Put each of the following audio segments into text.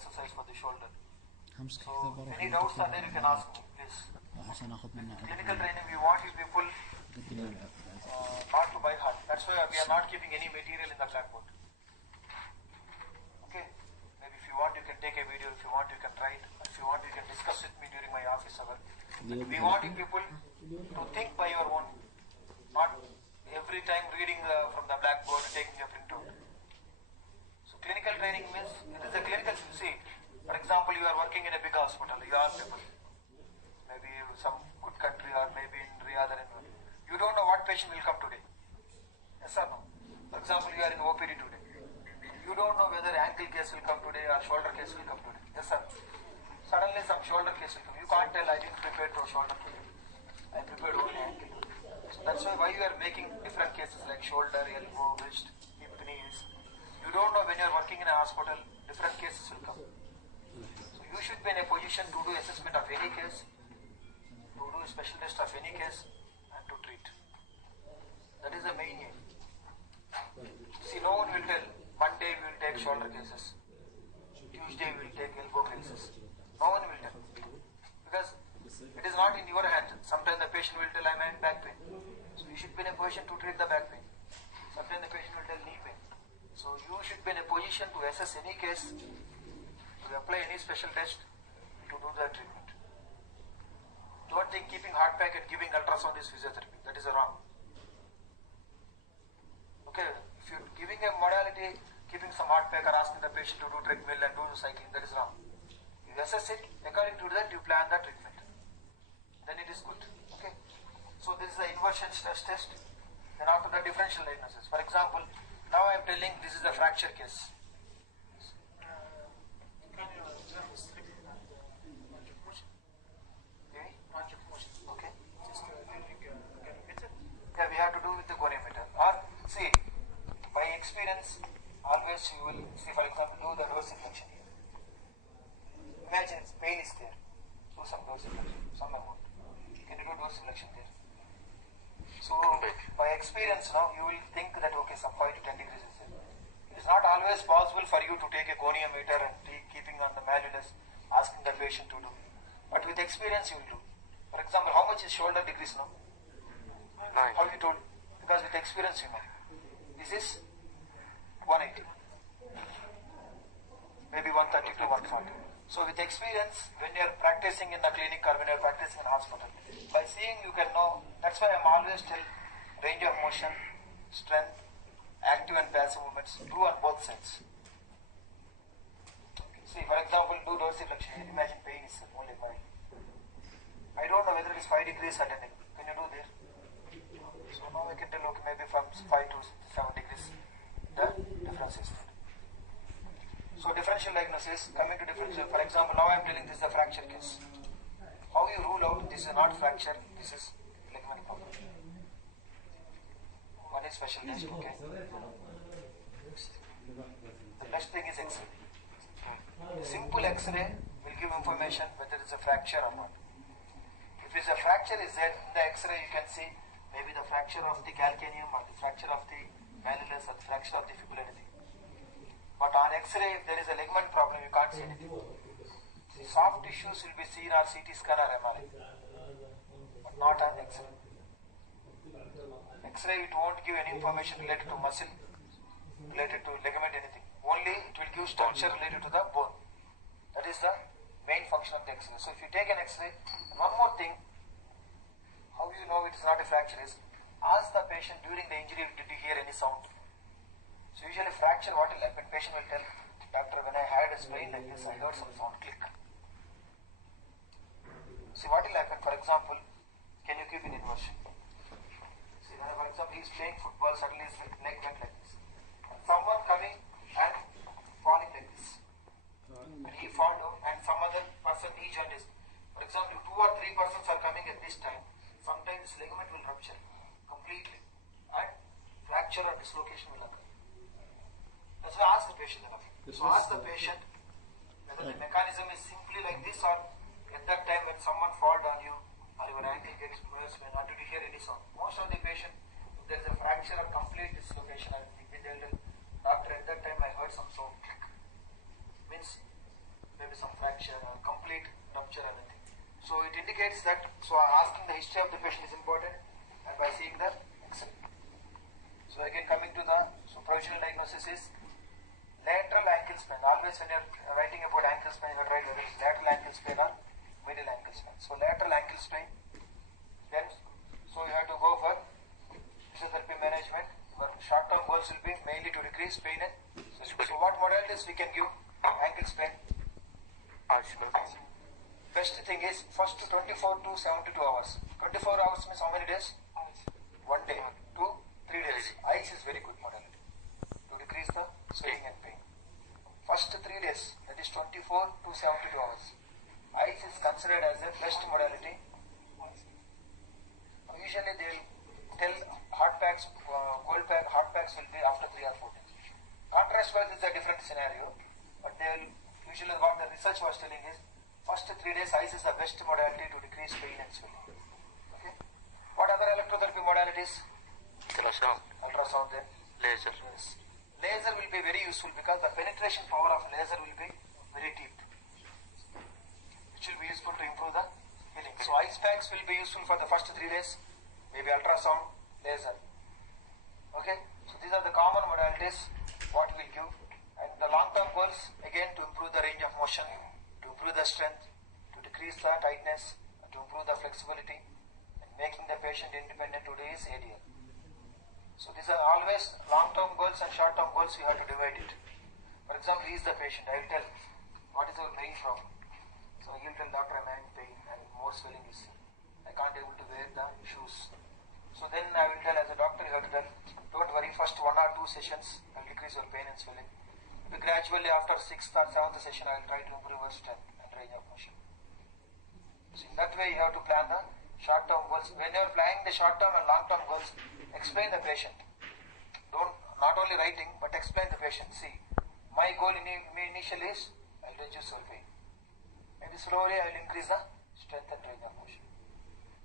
exercise for the shoulder. همسك So كذا بروح any doubts are there, you can ask me, please. عشان اخذ منه Clinical training, we want you people not to buy hard. That's why we are not keeping any material in the blackboard. Okay? Maybe if you want, you can take a video. If you want, you can try it. If you want, you can discuss with me during my office hour. We want you people to think by your own, not every time reading from the blackboard, taking a printout. So clinical training means it is a clinical. See, for example, you are working in a big hospital. You are people, maybe some good country or maybe in Riyadh or anywhere. You don't know what patient will come today. Yes or no? For example, you are in OPD today. You don't know whether ankle case will come today or shoulder case will come today. Yes sir. Suddenly some shoulder case will come. You can't tell I didn't prepare for shoulder today. I prepared only ankle. So that's why you are making different cases like shoulder, elbow, wrist, hip, knees. You don't know when you are working in a hospital, different cases will come. So you should be in a position to do assessment of any case, to do special test of any case, and to treat. That is the main aim. See, no one will tell, Monday we will take shoulder cases, Tuesday we will take elbow cases. No one will tell. Because it is not in your hand. Sometimes the patient will tell, I am having back pain. So you should be in a position to treat the back pain. Sometimes the patient will tell knee pain. So you should be in a position to assess any case, to apply any special test, to do the treatment. Don't think keeping hard pack and giving ultrasound is physiotherapy. That is wrong. Okay, if you're giving a modality, keeping some hard pack or asking the patient to do treadmill and do cycling, that is wrong. You assess it, according to that you plan the treatment. Then it is good. Okay. So this is the inversion stress test. Then after the differential diagnosis. For example, now I am telling this is a fracture case. Okay. Yeah, we have to do with the goniometer. Or see, by experience, always you will see, for example, do the dorsiflexion here. Imagine pain is there. Do some dorsiflexion, some amount. Can you do dorsiflexion there? So by experience now, you will think that okay, some 5 to 10 degrees is there. It is not always possible for you to take a goniometer and keeping on the malleolus, asking the patient to do. But with experience, you will do. For example, how much is shoulder degrees now? 9. How you told? Because with experience, you know. This is 180. Maybe 130 to 140. So with experience, when you are practicing in the clinic or when you are practicing in hospital, by seeing you can know. That's why I am always tell range of motion, strength, active and passive movements, do on both sides. See, for example, do dorsiflexion. Imagine pain is only mild. I don't know whether it is 5 degrees or 10 degrees. Can you do there? So now I can tell, okay, maybe from 5 to 7 degrees, the difference is there. So differential diagnosis, coming to differential, for example, now I am telling this is a fracture case. How you rule out this is not fracture, this is ligament problem. One is special test, okay. The next thing is X-ray. Simple X-ray will give information whether it's a fracture or not. If it's a fracture is there, in the X-ray you can see maybe the fracture of the calcaneum or the fracture of the malleolus or the fracture of the fibula, anything. But on X-ray, if there is a ligament problem, you can't see anything. The soft tissues will be seen on CT scan or MRI, but not on X-ray. X-ray, it won't give any information related to muscle, related to ligament, anything. Only it will give structure related to the bone. That is the main function of the X-ray. So if you take an X-ray, one more thing, how you know it is not a fracture is, ask the patient during the injury, did you hear any sound? So usually fracture, what will happen? Patient will tell, doctor, when I had a sprain like this, I heard some sound, click. See what will happen, for example, can you keep in inversion? See, for example, he is playing football, suddenly his leg went like this. And someone coming and falling like this. And he fall down and some other person, he joined his. For example, 2 or 3 persons are coming at this time, sometimes this ligament will rupture completely and fracture or dislocation will occur. That's why ask the patient enough. So ask the patient whether the mechanism is simply like this or at that time when someone falls on you or your ankle gets worse, or did you hear any sound? Most of the patient, if there is a fracture or complete dislocation, I think they'll tell, doctor, at that time I heard some sound. Means rupture, everything. So it indicates that, so asking the history of the patient is important, and by seeing the X-ray. So again coming to the, so provisional diagnosis is lateral ankle sprain. Always when you're writing about ankle sprain, you write whether it's lateral ankle sprain or medial ankle sprain. So lateral ankle sprain, then so you have to go for physiotherapy management. Your short-term goals will be mainly to decrease pain and swelling. So what modalities we can give ankle sprain? Best thing is first 24 to 72 hours. 24 hours means how many days? 1 day to 3 days. Ice is very good modality to decrease the swelling and pain. First 3 days, that is 24 to 72 hours. Ice is considered as a best modality. Usually they will tell hot packs, cold pack, hot packs will be after 3 or 4 days. Contrast wise is a different scenario, but they will usually what the research was telling is first 3 days ice is the best modality to decrease pain and swelling. Okay. What other electrotherapy modalities? Ultrasound, then Laser. yes. Laser will be very useful because the penetration power of laser will be very deep, which will be useful to improve the healing. So ice packs will be useful for the first 3 days, maybe ultrasound, laser. Okay, so these are the common modalities what we will give. And the long-term goals again to improve the range of motion, to improve the strength, to decrease the tightness, to improve the flexibility, and making the patient independent today is ideal. So these are always long-term goals and short-term goals. You have to divide it. For example, he is the patient. I will tell what is our main problem. So he will tell doctor I'm having pain and more swelling is I can't able to wear the shoes. So then I will tell as a doctor you have to tell don't worry, first 1 or 2 sessions I will decrease your pain and swelling. But gradually after 6th or 7th session I will try to improve your strength and range of motion. So in that way you have to plan the short-term goals. When you are planning the short-term and long-term goals, explain the patient. Don't not only writing but explain the patient. See, my goal initially is I will reduce your pain. Maybe slowly I will increase the strength and range of motion.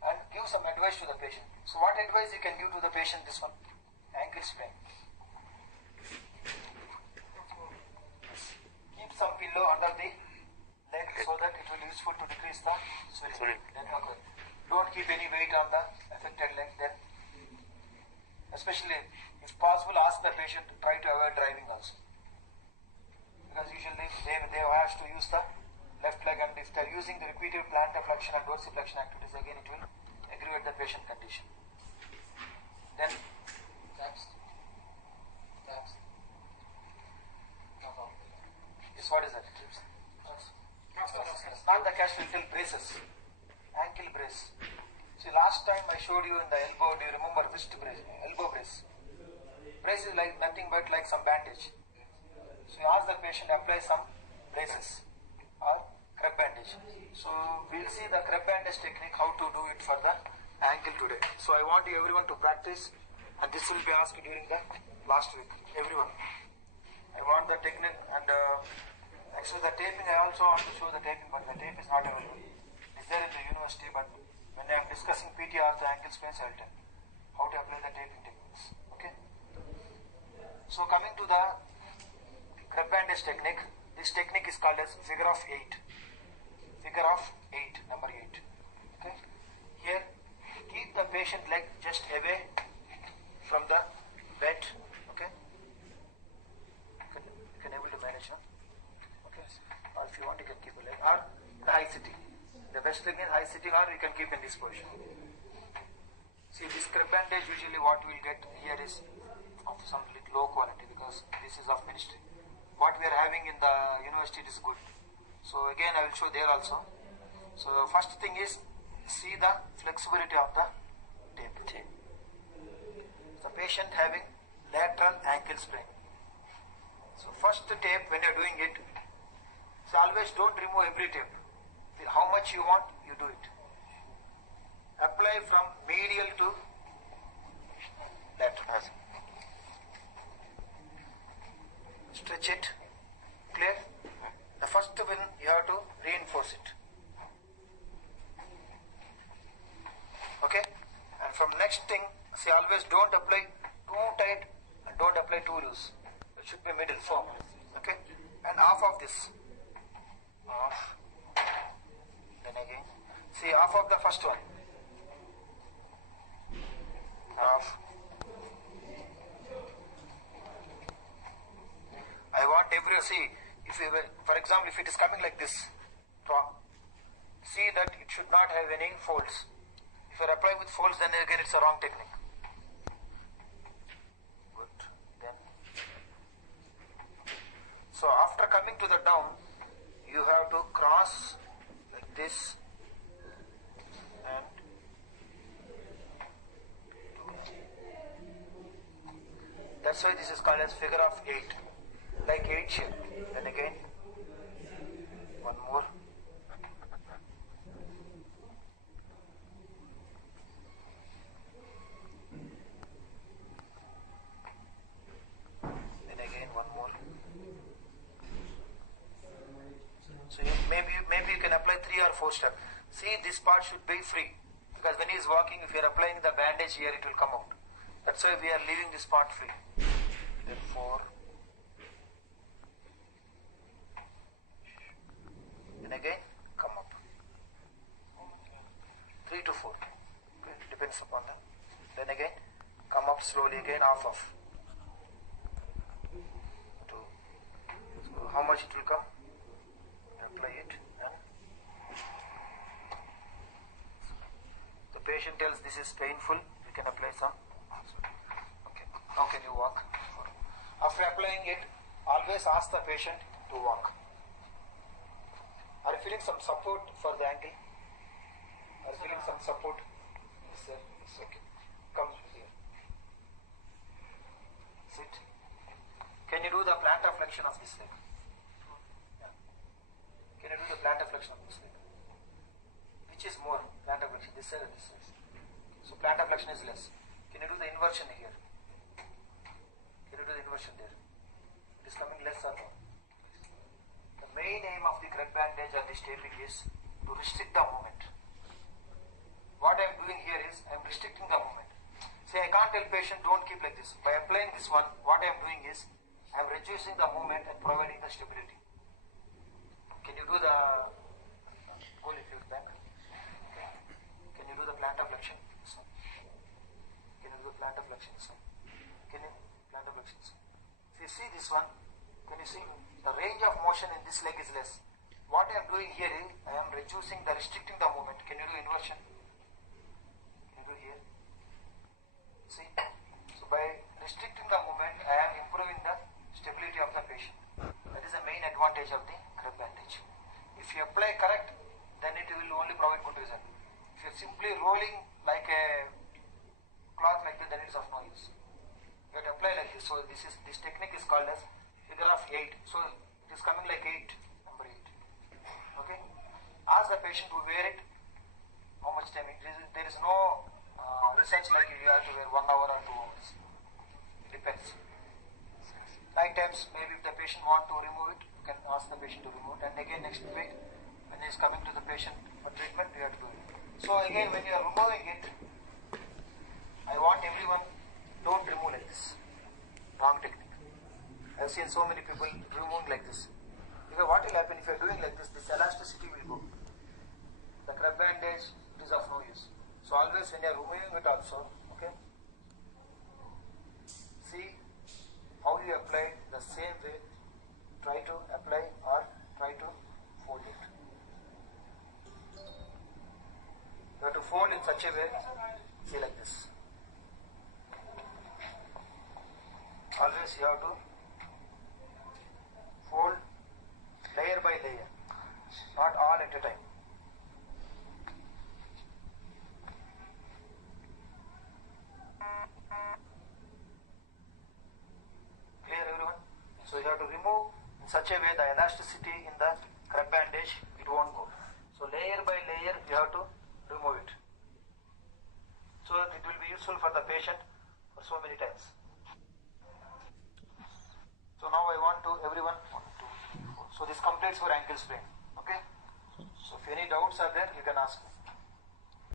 And give some advice to the patient. So what advice you can give to the patient? This one, ankle sprain. Keep some pillow under the leg so that it will be useful to decrease the swelling. Don't keep any weight on the affected leg. Then, especially if possible, ask the patient to try to avoid driving also, because usually they have to use the left leg, and if they are using the repeated plantar flexion and dorsiflexion activities, again it will aggravate the patient condition. Then, yes, what is that? Not the cash little braces, ankle brace. See, last time I showed you in the elbow, do you remember wrist brace, elbow brace? Brace is like nothing but like some bandage. So you ask the patient apply some braces or crab bandage. So we will see the crab bandage technique, how to do it for the ankle today. So I want you everyone to practice, and this will be asked during the last week, everyone. I want the technique, and actually the taping I also want to show the taping, but the tape is not available. It's there in the university, but when I am discussing PTR, the ankle sprains, I will tell how to apply the taping techniques. Okay. So coming to the crab bandage technique, this technique is called as figure of 8. Figure of 8, number 8. Okay. Here, keep the patient leg just away from the bed. Okay. You can able to manage, huh? Okay. Or if you want, you can keep a leg or the high sitting. The best thing is high sitting, or you can keep in this position. See, this crab bandage usually what we will get here is of some little low quality, because this is of ministry. What we are having in the university is good. So again I will show there also. So the first thing is see the flexibility of the tape. The patient having lateral ankle sprain. So first tape when you are doing it, so always don't remove every tape. How much you want, you do it. Apply from medial to lateral. Stretch it. Clear? The first one you have to reinforce it. Okay? And from next thing, see, always don't apply too tight and don't apply too loose. It should be middle, firm. Okay? And half of this. Half. half of the first one. Half. I want see, if you, for example, if it is coming like this, see that it should not have any folds. If you apply with folds, then again it's a wrong technique. Good. Then, so after coming to the down, you have to cross like this and that's why this is called as figure of 8, like 8 shape. Then again, one more. Then again, one more. So maybe you can apply 3 or 4 steps. See, this part should be free because when he is walking, if you are applying the bandage here, it will come out. That's why we are leaving this part free. Then 4. Then again, come up. 3 to 4. Depends upon them. Then again, come up slowly again, half of. 2. So how much it will come? Apply it. And the patient tells this is painful. We can apply some. Okay. Now can you walk? After applying it, always ask the patient to walk. Are you feeling some support for the ankle? Are you feeling some support? Yes, sir. It's okay. Come here. Sit. Can you do the plantar flexion of this leg? Yeah. Can you do the plantar flexion of this leg? Which is more? Plantar flexion, this side or this side? So plantar flexion is less. Can you do the inversion here? Can you do the inversion there? It is coming less or more? The main aim of the crud bandage or this taping is to restrict the movement. What I am doing here is I am restricting the movement. Say I can't tell patient don't keep like this. By applying this one, what I am doing is I am reducing the movement and providing the stability. Can you do the go if you back? Okay. Can you do the plantar flexion? This one. Can you do the plantar flexion? This one. Can you plantar flexion? This one. If you see this one, can you see the range of motion in this leg is less. What I am doing here is I am reducing the restricting the movement. Can you do inversion? Can you do here? See? So by restricting the movement, I am improving the stability of the patient. That is the main advantage of the crud bandage. If you apply correct, then it will only provide good result. If you are simply rolling like a cloth like that, then it is of no use. You have to apply like this. So this technique is called as figure of 8. So it is coming like 8, number 8. Okay? Ask the patient to wear it. How much time? There is no research like you have to wear 1 hour or 2 hours. It depends. Night times, maybe if the patient want to remove it, you can ask the patient to remove it. And again next week, when he is coming to the patient for treatment, you have to do it. So again, when you are removing it, I want everyone, don't remove like this. Wrong technique. I have seen so many people removing like this. Because what will happen if you are doing like this elasticity will go. The crud bandage is of no use. So always when you are removing it also, okay, see how you apply the same way, try to apply or try to fold it. You have to fold in such a way, see like this. Always you have to fold layer by layer, not all at a time. Clear everyone? So you have to remove in such a way the elasticity in the crud bandage, it won't go. So layer by layer you have to remove it. So it will be useful for the patient for so many times. So now I want to everyone, 1, 2, 3, 4. So this completes for ankle sprain. Okay? So if any doubts are there, you can ask me.